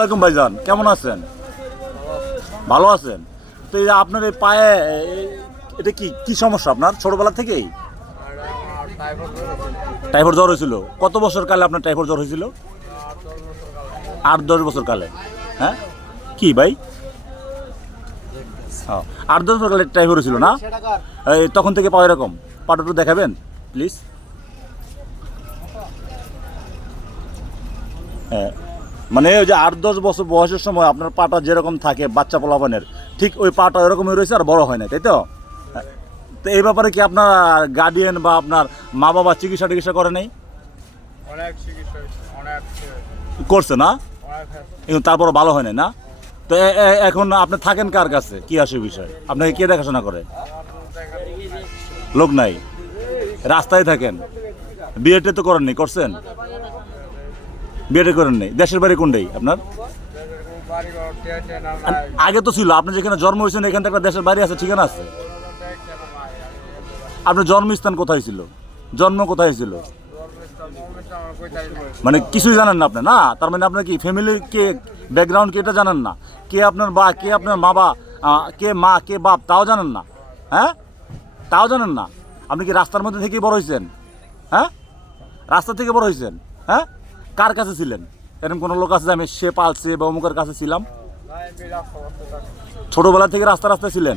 আসসালামু আলাইকুম ভাইজান, কেমন আছেন? ভালো আছেন? তো এই যে আপনার এই পায়ে এটা কি কি সমস্যা আপনার ছোটবেলা থেকেই? টাইফয়েড জ্বর হয়েছিল? কত বছর কালে আপনার টাইফয়েড জ্বর হয়েছিল? 8-10 বছর কালে। হ্যাঁ কি ভাই? 8-10 বছর কালে টাইফয়েড হয়েছিল না? তখন থেকে পাওয়া এরকম? পাটা একটু দেখাবেন প্লিজ। হ্যাঁ, মানে ওই যে 8-10 বছর বয়সের সময় আপনার পাটা যেরকম থাকে বাচ্চা পোলাপানের, ঠিক ওই পাটা এরকমই রয়েছে, আর বড় হয় না, তাই তো? তো এই ব্যাপারে কি আপনার গার্ডিয়ান বা আপনার মা বাবা চিকিৎসা করে নেই? করছে না, কিন্তু তারপরে ভালো হয় না। তো এখন আপনি থাকেন কার কাছে? কি আসে বিষয়? আপনাকে কে দেখাশোনা করে? লোক নাই, রাস্তায় থাকেন। বিয়েটা তো করেননি? করছেন? বিয়েটা করেন নাই। দেশের বাড়ি কোনটাই আপনার? আগে তো ছিল, আপনি যেখানে জন্ম হয়েছেন এখান থেকে একটা দেশের বাড়ি আছে, ঠিকানা আছে? আপনার জন্মস্থান কোথায় ছিল? জন্ম কোথায় ছিল? মানে কিছুই জানেন না আপনি? না, তার মানে আপনার কি ফ্যামিলির কে ব্যাকগ্রাউন্ড কি এটা জানেন না? কে আপনার বা কে আপনার মা বা কে মা কে বাপ তাও জানেন না? হ্যাঁ, তাও জানেন না? আপনি কি রাস্তার মধ্যে থেকেই বড় হয়েছেন? হ্যাঁ, রাস্তা থেকে বড় হয়েছেন? হ্যাঁ, কার কাছে ছিলেন? এরকম কোনো লোক আছে যে আমি সে পালছে বা অমুকের কাছে ছিলাম? ছোটবেলা থেকে রাস্তায় ছিলেন?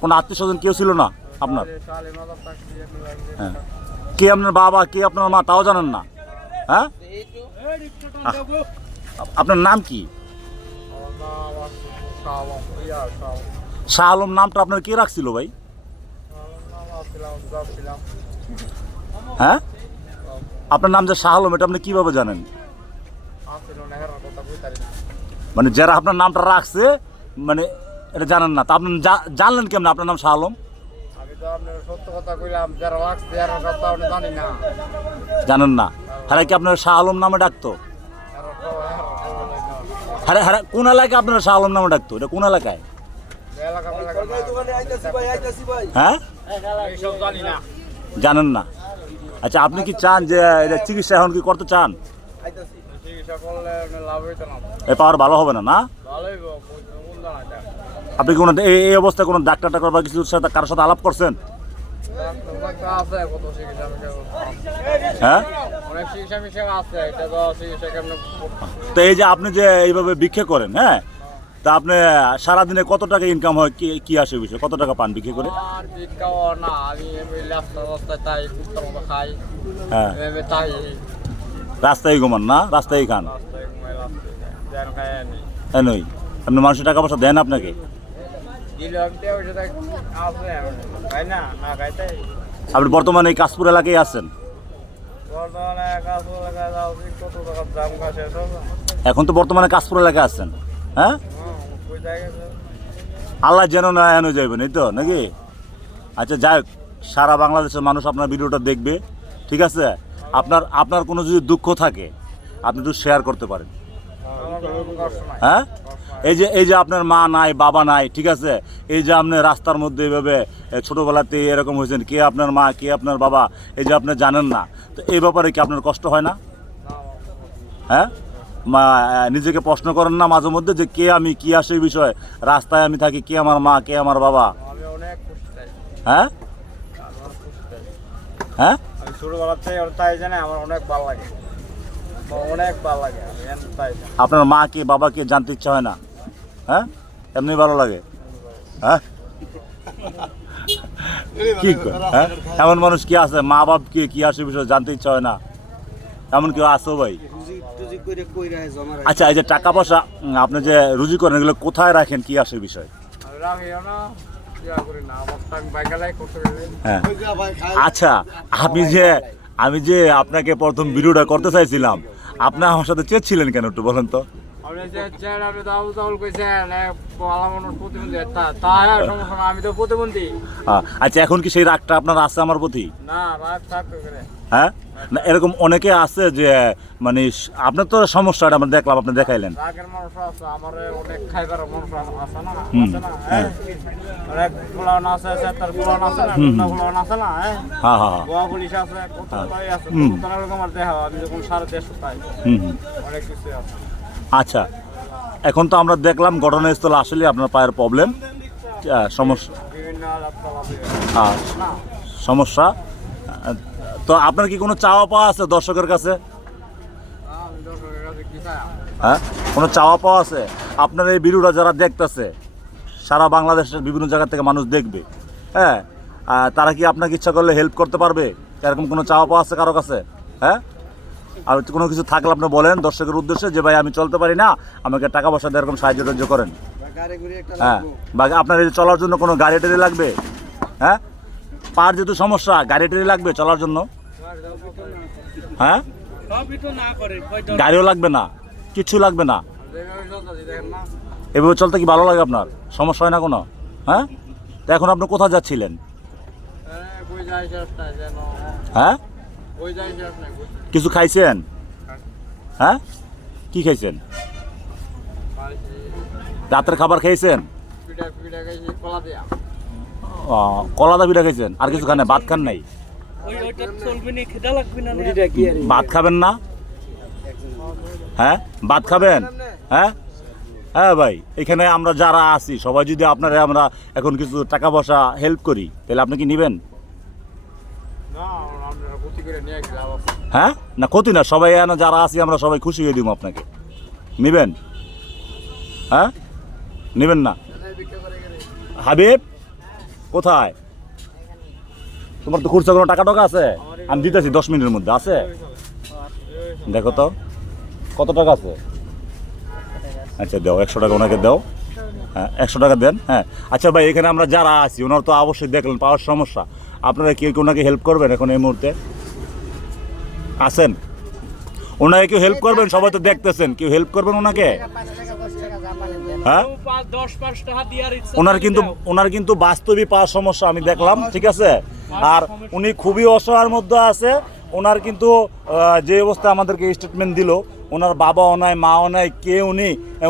কোনো আত্মীয় স্বজন কেউ ছিল না আপনার? হ্যাঁ, কে আপনার বাবা কে আপনার মা তাও জানেন না? হ্যাঁ, আপনার নাম কি? শাহ আলম নামটা আপনার কে রাখছিল ভাই? হ্যাঁ, আপনার নাম যে শাহ আলম, এটা আপনি কিভাবে জানেন? মানে যারা আপনার নামটা রাখছে মানে এটা জানেন না, তা আপনি জানলেন কেমন আপনার নাম শাহ আলম? জানেন না? হ্যাঁ, কি আপনার শাহ আলম নামে ডাকতো? হ্যাঁ হ্যাঁ, কোন এলাকায় আপনার শাহ আলম নামে ডাকতো? এটা কোন এলাকায়? হ্যাঁ, জানেন না? আচ্ছা, আপনি কি চান যে এটা চিকিৎসা এখন কি করতে চান? এই পাওয়ার ভালো হবে না? না, আপনি কি এই অবস্থায় কোনো ডাক্তার বা কিছুর সাথে কারোর সাথে আলাপ করছেন? হ্যাঁ, তো এই যে আপনি যে এইভাবে ভিক্ষা করেন, হ্যাঁ, তা আপনি সারাদিনে কত টাকা ইনকাম হয়? কি আসে বিষয়? কত টাকা পান ভিক্ষা করে? হ্যাঁ, রাস্তায় ঘুমান না? রাস্তায় খান? নই, আপনি মানুষের টাকা পয়সা দেন আপনাকে? আপনি বর্তমানে এই কাশপুর এলাকায় আছেন? এখন তো বর্তমানে কাশপুর এলাকায় আছেন? হ্যাঁ, আল্লাহ যেন না এনে যাবেন, এই তো নাকি? আচ্ছা, যাই হোক, সারা বাংলাদেশের মানুষ আপনার ভিডিওটা দেখবে, ঠিক আছে? আপনার কোনো যদি দুঃখ থাকে আপনি একটু শেয়ার করতে পারেন। হ্যাঁ, এই যে আপনার মা নাই বাবা নাই, ঠিক আছে? এই যে আপনি রাস্তার মধ্যে এইভাবে ছোটোবেলাতে এরকম হয়েছেন, কে আপনার মা কে আপনার বাবা এই যে আপনি জানেন না, তো এই ব্যাপারে কি আপনার কষ্ট হয় না? হ্যাঁ, নিজেকে প্রশ্ন করেন না মাঝে মধ্যে যে কে আমি, কি আসে বিষয়? রাস্তায় আমি থাকি, কে আমার মা কে আমার বাবা? হ্যাঁ হ্যাঁ, আপনার মা কে বাবা কে জানতে ইচ্ছা হয় না? হ্যাঁ, এমনি ভালো লাগে? হ্যাঁ, কি হ্যাঁ, এমন মানুষ কি আছে মা বাপ কি আসে বিষয় জানতে ইচ্ছা হয় না? এমন কেউ আসো ভাই? আচ্ছা, এই যে টাকা পয়সা আপনি যে রুজি করেন এগুলো কোথায় রাখেন? কি আসে বিষয়? হ্যাঁ, আচ্ছা, আমি যে আপনাকে প্রথম ভিডিওটা করতে চাইছিলাম, আপনি আমার সাথে চেয়েছিলেন কেন একটু বলেন তো? আচ্ছা, এখন কি সেই রাগটা আপনার আছে আমার প্রতি? হ্যাঁ, না এরকম অনেকে আছে যে মানে আপনার তো সমস্যাটা আমরা দেখলাম, আপনি দেখাইলেন। আচ্ছা, এখন তো আমরা দেখলাম ঘটনাস্থলে আসলে আপনার পায়ের প্রবলেম, সমস্যা সমস্যা তো আপনার কি কোনো চাওয়া পাওয়া আছে দর্শকের কাছে? হ্যাঁ, কোনো চাওয়া পাওয়া আছে? আপনার এই ভিডিওটা যারা দেখতেছে, সারা বাংলাদেশের বিভিন্ন জায়গা থেকে মানুষ দেখবে, হ্যাঁ, তারা কি আপনাকে ইচ্ছা করলে হেল্প করতে পারবে? এরকম কোনো চাওয়া পাওয়া আছে কারো কাছে? হ্যাঁ, আর কোনো কিছু থাকলে আপনি বলেন দর্শকের উদ্দেশ্যে যে ভাই আমি চলতে পারি না, আমাকে টাকা পয়সা দিয়ে এরকম সাহায্য টাহায্য করেন। হ্যাঁ, বা আপনার এই চলার জন্য কোনো গাড়ি টাড়ি লাগবে? হ্যাঁ, পার যেহেতু সমস্যা, গাড়ি টাড়ি লাগবে চলার জন্য? হ্যাঁ, গাড়িও লাগবে না, কিছু লাগবে না, এভাবে চলতে কি ভালো লাগে আপনার? সমস্যা হয় না কোনো? হ্যাঁ, তো এখন আপনি কোথায় যাচ্ছিলেন? হ্যাঁ, কিছু খাইছেন? হ্যাঁ, কি খাইছেন? রাতের খাবার খেয়েছেন? কলা দা পিঠা খাইছেন, আর কিছু খান না? ভাত খান নাই? ভাত খাবেন না? হ্যাঁ, ভাত খাবেন? হ্যাঁ, হ্যাঁ ভাই, এখানে আমরা যারা আছি সবাই যদি আপনারা আমরা এখন কিছু টাকা পয়সা হেল্প করি, তাহলে আপনি কি নেবেন? হ্যাঁ, না ক্ষতি না, সবাই যারা আছি আমরা সবাই খুশি হয়ে দিব আপনাকে। নেবেন? হ্যাঁ, নেবেন না? হাবিব কোথায়? তোমার তো খুচরা কোনো টাকা টাকা আছে? আমি দিতেছি 10 মিনিটের মধ্যে। আছে? দেখো তো কত টাকা আছে। আচ্ছা দাও, 100 টাকা ওনাকে দাও। হ্যাঁ, 100 টাকা দেন। হ্যাঁ, আচ্ছা ভাই, এখানে আমরা যারা আছি ওনার তো অবশ্যই দেখলেন পাওয়ার সমস্যা, আপনারা কেউ ওনাকে হেল্প করবেন এখন এই মুহূর্তে? আছেন? ওনাকে কেউ হেল্প করবেন? সবাই তো দেখতেছেন, কেউ হেল্প করবেন ওনাকে? হ্যাঁ, ওনার কিন্তু বাস্তবিক পাওয়ার সমস্যা আমি দেখলাম, ঠিক আছে, আর উনি খুবই অসহায়ের মধ্যে আছে। ওনার কিন্তু যে অবস্থা আমাদেরকে স্টেটমেন্ট দিল, ওনার বাবাও নাই, মাও নাই, কে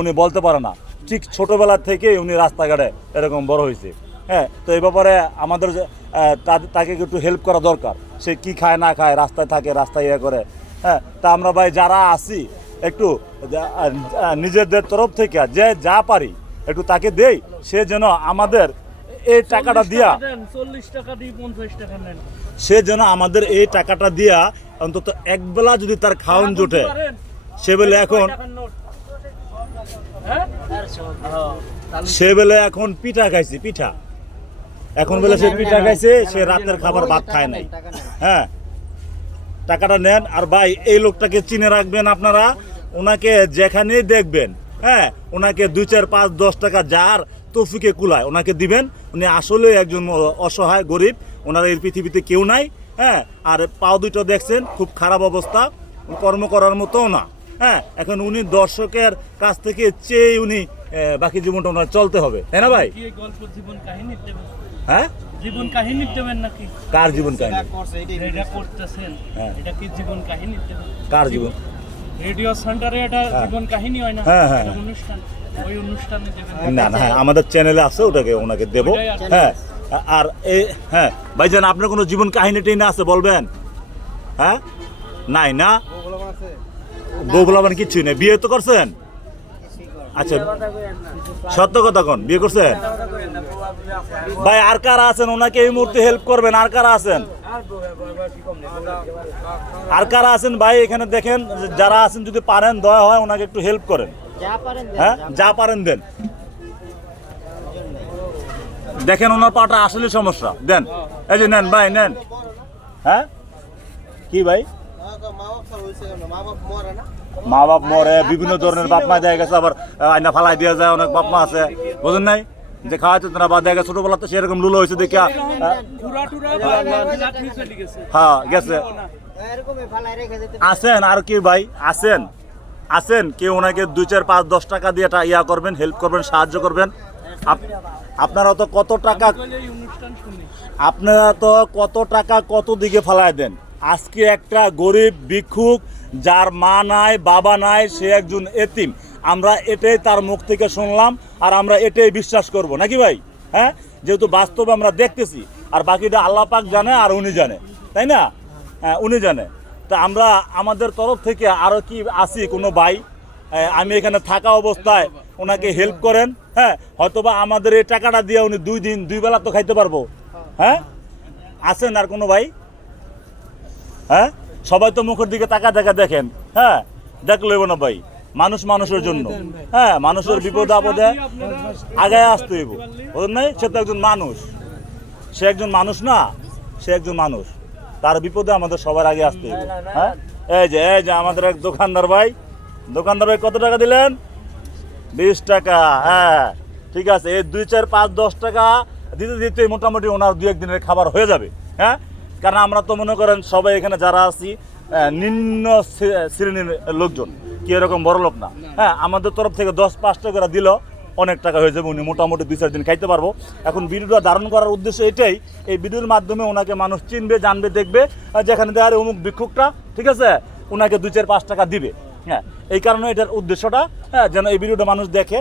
উনি বলতে পারে না, ঠিক ছোটোবেলা থেকেই উনি রাস্তাঘাটে এরকম বড় হয়েছে। হ্যাঁ, তো এই ব্যাপারে আমাদের তাকে একটু হেল্প করা দরকার। সে কি খায় না খায়, রাস্তায় থাকে, রাস্তায় ইয়ে করে। হ্যাঁ, তা আমরা ভাই যারা আছি একটু নিজেদের তরফ থেকে যে যা পারি একটু তাকে দেই, সে যেন আমাদের এই টাকাটা দিয়া, 40 টাকা দিয়ে 50 টাকা নেন, সে যেন আমাদের এই টাকাটা দিয়া অন্তত একবেলা যদি তার খাওয়ান জোটে, সে বেলে এখন পিঠা খাইছে, পিঠা এখন বেলা সে পিঠা খাইছে, সে রাতের খাবার ভাত খায় নাই। হ্যাঁ, টাকাটা নেন। আর ভাই এই লোকটাকে চিনে রাখবেন আপনারা, ওনাকে যেখানেই দেখবেন, হ্যাঁ, ওনাকে 2, 4, 5, 10 টাকা যার তৌফিকে কুলায় ওনাকে দিবেন। উনি আসলে একজন অসহায় গরিব, ওনার এই পৃথিবীতে কেউ নাই। হ্যাঁ, আর পাও দুটো দেখছেন খুব খারাপ অবস্থা, কর্ম করার মতো না। হ্যাঁ, এখন উনি দর্শকের কাছ থেকে চেয়ে উনি বাকি জীবনটা ওনার চলতে হবে, তাই না ভাই? হ্যাঁ, জীবন কাহিনী দেবেন নাকি? কার জীবন কাহিনী? এটা করতেছেন, এটা কি জীবন কাহিনী দেবেন? কার জীবন? রেডিও সেন্টারে এটা জীবন কাহিনী হয় না? হ্যাঁ হ্যাঁ, অনুষ্ঠান, ওই অনুষ্ঠানে দেবেন না না, হ্যাঁ আমাদের চ্যানেলে আছে, ওনাকে দেব। হ্যাঁ, আর এই হ্যাঁ ভাইজান, আপনার কোনো জীবন কাহিনী টাইনি আছে বলবেন? হ্যাঁ, নাই না, বউ বলাবেন কিচ্ছুই নেই। বিয়ে তো করছেন? আচ্ছা, সত্য কথা কোন, বিয়ে করছেন? ভাই আর কারা আছেন ওনাকে এই মুহূর্তে হেল্প করবেন? আর কারা আছেন? আর কারা আছেন ভাই এখানে দেখেন, যারা আছেন যদি পারেন দয়া হয় ওনাকে একটু হেল্প করেন। হ্যাঁ, যা পারেন দেন। দেখেন ওনার পাটা আসলে সমস্যা, দেন। এই যে নেন ভাই, নেন। হ্যাঁ, কি ভাই? মা বাপ মরে, বিভিন্ন ধরনের বাপ মা দেখা গেছে, আবার আয়না ফালাই দেওয়া যায়, অনেক বাপ মা আছে, বুঝেন নাই, যে খাওয়াইতে না, বা দেখা ছোটবেলা তো সেরকম লুলো হয়েছে দেখিয়া। হ্যাঁ গেছে। আছেন আর কি ভাই? আছেন কেউ ওনাকে 2, 4, 5, 10 টাকা দিয়ে ইয়া করবেন, হেল্প করবেন, সাহায্য করবেন। আপনারা তো কত টাকা, আপনারা তো কত টাকা কত দিকে ফালায় দেন। আজকে একটা গরিব ভিক্ষুক, যার মা নাই, বাবা নাই, সে একজন এতিম, আমরা এটাই তার মুখ থেকে শুনলাম, আর আমরা এটাই বিশ্বাস করব নাকি ভাই? হ্যাঁ, যেহেতু বাস্তবে আমরা দেখতেছি, আর বাকিটা আল্লাহ পাক জানে আর উনি জানে, তাই না? হ্যাঁ, উনি জানে। তা আমরা আমাদের তরফ থেকে আরও কি আছি কোনো ভাই, আমি এখানে থাকা অবস্থায় ওনাকে হেল্প করেন, হ্যাঁ হয়তোবা আমাদের এই টাকাটা দিয়ে উনি 2 দিন 2 বেলা তো খাইতে পারবো। হ্যাঁ আছেন আর কোনো ভাই? হ্যাঁ সবাই তো মুখের দিকে তাকা দেখেন, হ্যাঁ দেখলে না ভাই, মানুষ মানুষের জন্য, হ্যাঁ মানুষের বিপদ আপদে আগায় আসতে হইব, বুঝলেন নাই? সে তো একজন মানুষ, সে একজন মানুষ না, সে একজন মানুষ, তার বিপদে আমাদের সবার আগে আসতে হইব। হ্যাঁ এই যে আমাদের এক দোকানদার ভাই কত টাকা দিলেন? 20 টাকা। হ্যাঁ ঠিক আছে, এই 2, 4, 5, 10 টাকা দিতে মোটামুটি ওনার 2-1 দিনের খাবার হয়ে যাবে। হ্যাঁ কারণ আমরা তো মনে করেন সবাই এখানে যারা আছি নিম্ন শ্রেণীর লোকজন, কি এরকম বড় লোক না। হ্যাঁ আমাদের তরফ থেকে 10-5 টাকা করে দিল অনেক টাকা হয়ে যাবে, উনি মোটামুটি 2-4 দিন খাইতে পারবো। এখন ভিডিওটা ধারণ করার উদ্দেশ্য এটাই, এই ভিডিওর মাধ্যমে ওনাকে মানুষ চিনবে, জানবে, দেখবে, যেখানে দেওয়ার অমুক ভিক্ষুকটা, ঠিক আছে, ওনাকে 2-4-5 টাকা দিবে। হ্যাঁ এই কারণে এটার উদ্দেশ্যটা, হ্যাঁ যেন এই ভিডিওটা মানুষ দেখে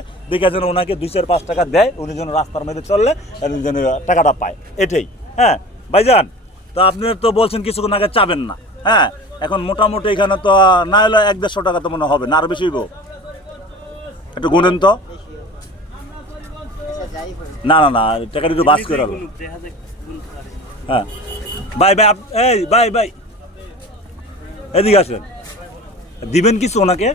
যেন ওনাকে 2-4-5 টাকা দেয়, উনি যেন রাস্তার মধ্যে চললে উনি যেন টাকাটা পায়, এটাই। হ্যাঁ ভাইজান, তো আপনি তো বলছেন কিছুক্ষণ আগে চাবেন না, হ্যাঁ এখন মোটামুটি এখানে তো না হলে 100-150 টাকা তো মনে হবে না, আর বেশি হইব? একটু গুনেন তো। না টাকাটা একটু বাস করে হলো। হ্যাঁ ভাই এদিকে আসেন, দিবেন কিছু ওনাকে?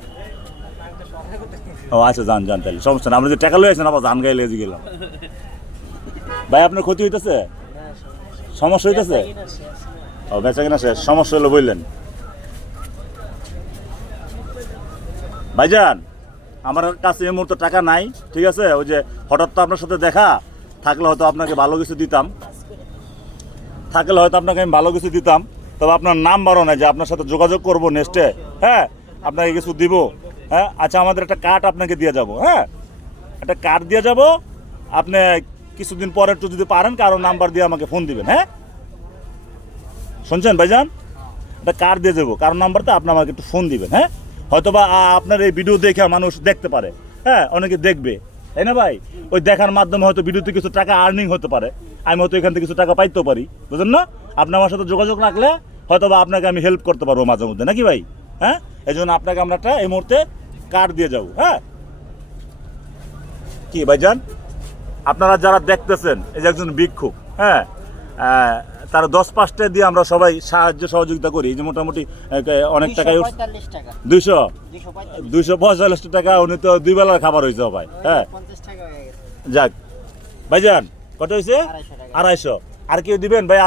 ও আচ্ছা যান তাহলে, সমস্যা না, আপনি যে টাকা লয়ে আসেন আবার জান গায়ে লেগে গেলাম। ভাই আপনার ক্ষতি হইতেছে, সমস্যা হইতেছে? ও বেচা কিনা শেষ, সমস্যা হলো বললেন। ভাইজান আমার কাছে এই মুহূর্তে টাকা নাই, ঠিক আছে, ওই যে হঠাৎ তো আপনার সাথে দেখা, থাকলে হয়তো আপনাকে ভালো কিছু দিতাম, আমি ভালো কিছু দিতাম, তবে আপনার নাম্বারও নাই যে আপনার সাথে যোগাযোগ করবো নেক্সটে, হ্যাঁ আপনাকে কিছু দিব। হ্যাঁ আচ্ছা আমাদের একটা কার্ড আপনাকে দিয়ে যাব, হ্যাঁ একটা কার্ড দিয়ে যাব, আপনি কিছুদিন পরে একটু যদি পারেন কারো নাম্বার দিয়ে আমাকে ফোন দিবেন। হ্যাঁ শুনছেন ভাইজান, একটা কার্ড দিয়ে যাবো, কারো নাম্বারতে আপনি আমাকে একটু ফোন দিবেন। হ্যাঁ হয়তোবা আপনার এই ভিডিও দেখে মানুষ দেখতে পারে, হ্যাঁ অনেকে দেখবে, তাই না ভাই? ওই দেখার মাধ্যমে হয়তো ভিডিওতে কিছু টাকা আর্নিং হতে পারে, আমি হয়তো এখান থেকে কিছু টাকা পাইতেও পারি, বুঝলেন না? আপনি আমার সাথে যোগাযোগ রাখলে হয়তোবা আপনাকে আমি হেল্প করতে পারবো মাঝে মধ্যে, নাকি ভাই? হ্যাঁ এই জন্য আপনাকে আমরা একটা এই মুহূর্তে কার্ড দিয়ে যাবো। হ্যাঁ কি ভাইজান, আপনারা যারা দেখতেছেন এই যে একজন ভিক্ষুক, হ্যাঁ তার 10-5 টাকা দিয়ে আমরা সবাই সাহায্য সহযোগিতা করি, যে মোটামুটি অনেক টাকায় 245 টাকা, উনি তো 2 বেলার খাবার হয়েছে ভাই। হ্যাঁ যাক ভাইজান, কত হয়েছে? 250। আর কেউ দিবেন ভাই?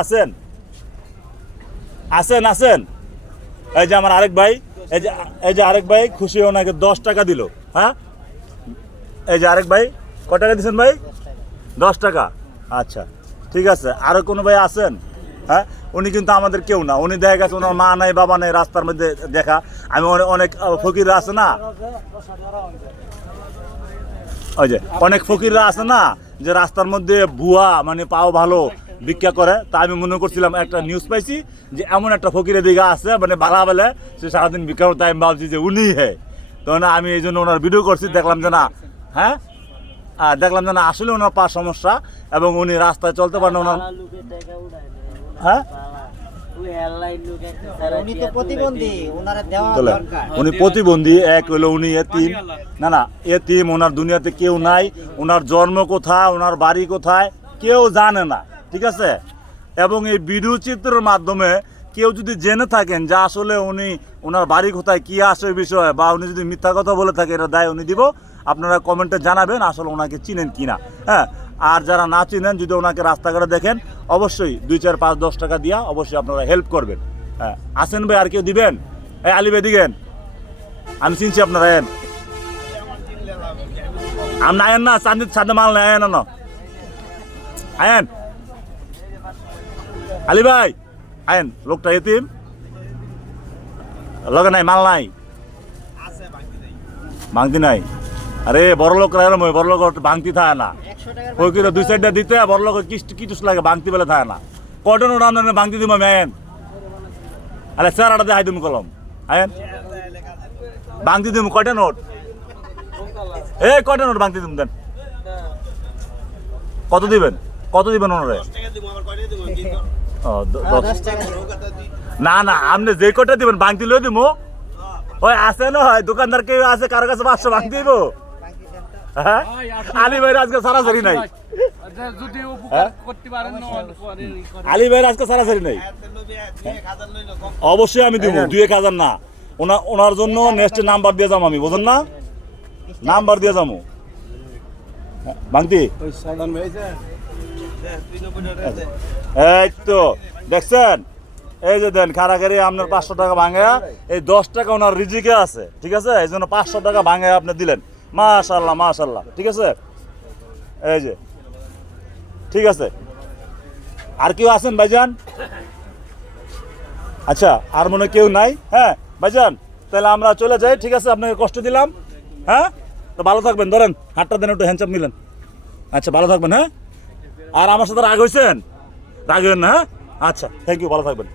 আসেন এই যে আমার আরেক ভাই, এই যে আরেক ভাই খুশি ওনাকে 10 টাকা দিল। হ্যাঁ এই যে আরেক ভাই, কত টাকা দিচ্ছেন ভাই? 10 টাকা। আচ্ছা ঠিক আছে, আরো কোনো ভাই আছেন? হ্যাঁ উনি কিন্তু আমাদের কেউ না, উনি দেখা গেছে ওনার মা নাই বাবা নাই, রাস্তার মধ্যে দেখা। আমি অনেক ফকিররা আছে না, ওই যে অনেক ফকিররা আছে না যে রাস্তার মধ্যে ভুয়া মানে পাও ভালো ভিক্ষা করে, তা আমি মনে করছিলাম একটা নিউজ পাইছি যে এমন একটা ফকিরের দিকে আছে মানে বালা বেলে সে সারাদিন ভিক্ষা করতে, আমি ভাবছি যে উনি হে, তো না আমি এই জন্য ওনার ভিডিও করছি, দেখলাম যে না, হ্যাঁ দেখলাম যে না আসলে ওনার পা সমস্যা এবং উনি রাস্তায় চলতে পারেন ওনার। হ্যাঁ উনি প্রতিবন্ধী, এক হলো উনি এতিম, না এতিম, ওনার দুনিয়াতে কেউ নাই, ওনার জন্ম কোথায়, ওনার বাড়ি কোথায় কেউ জানে না, ঠিক আছে? এবং এই ভিডিও চিত্রের মাধ্যমে কেউ যদি জেনে থাকেন যে আসলে উনি ওনার বাড়ি কোথায়, কী আসে বিষয়, বা উনি যদি মিথ্যা কথা বলে থাকে, এটা দায় উনি দিব, আপনারা কমেন্টে জানাবেন আসলে ওনাকে চিনেন কিনা। হ্যাঁ আর যারা না চিনেন যদি ওনাকে রাস্তাঘাটে দেখেন অবশ্যই 2-4-5-10 টাকা দিয়া অবশ্যই আপনারা হেল্প করবেন। হ্যাঁ আসেন ভাই, আর কেউ দিবেন? এই আলী ভাই দিবেন, আমি চিনছি আপনারা, এন আমি আয়েন না, চান্দির সাথে মাল নেই, আয়েন না আয়েন, আলী ভাই আয়েন, লোকটা এতিম, লগে নাই মাল নাই, ভাঙতি নাই। আরে বড় লোকরা এরম হয়, বড় লোক ভাঙতি থাকে না, ওই করে 2-4 টা দিতে, বড় লোক কিটুস লাগে, ভাঙতি বেলা থাকে না। কয়টা নোট আপনার ভাঙতি দিব আমি? আয়েন আরে স্যার আটা দেখাই তুমি কলম, আয়েন ভাঙতি দিব, কয়টা নোট? কয়টা নোট ভাঙতি দিব দেন? কত দিবেন ওনারে? না আপনি যে কয়টা দিবেন ভাঙতি লই দিব। ওই আছে না হয় দোকানদার কেউ আছে কারো কাছে 500 ভাঙতি দিব? হ্যাঁ আলী ভাইয়ের আজকে সারাসারি নাই যদি হ্যাঁ? উপকার করতে পারেন না আলী ভাইয়ের আজকে সারাসারি নাই অবশ্যই আমি দিব 2-1000 না ওনার জন্য নেক্সট নাম্বার দিয়ে যাবো আমি বুঝুন না নাম্বার দিয়ে যাবো ভাঙতি এই তো দেখছেন এই যে দেন খারাখারি আপনার 500 টাকা ভাঙে এই 10 টাকা ওনার রিজিকে আছে ঠিক আছে এই জন্য 500 টাকা ভাঙে আপনি দিলেন মাশাআল্লাহ মাশাআল্লাহ ঠিক আছে এই যে ঠিক আছে আর কেউ আছেন ভাইজান আচ্ছা আর মনে হয় কেউ নাই হ্যাঁ ভাইজান তাহলে আমরা চলে যাই ঠিক আছে আপনাকে কষ্ট দিলাম হ্যাঁ তো ভালো থাকবেন ধরেন হাতটা দেন একটু হ্যান্ডচাপ নিলেন আচ্ছা ভালো থাকবেন হ্যাঁ আর আমার সাথে রাগ হয়েছেন রাগ হইবেন না হ্যাঁ আচ্ছা থ্যাংক ইউ ভালো থাকবেন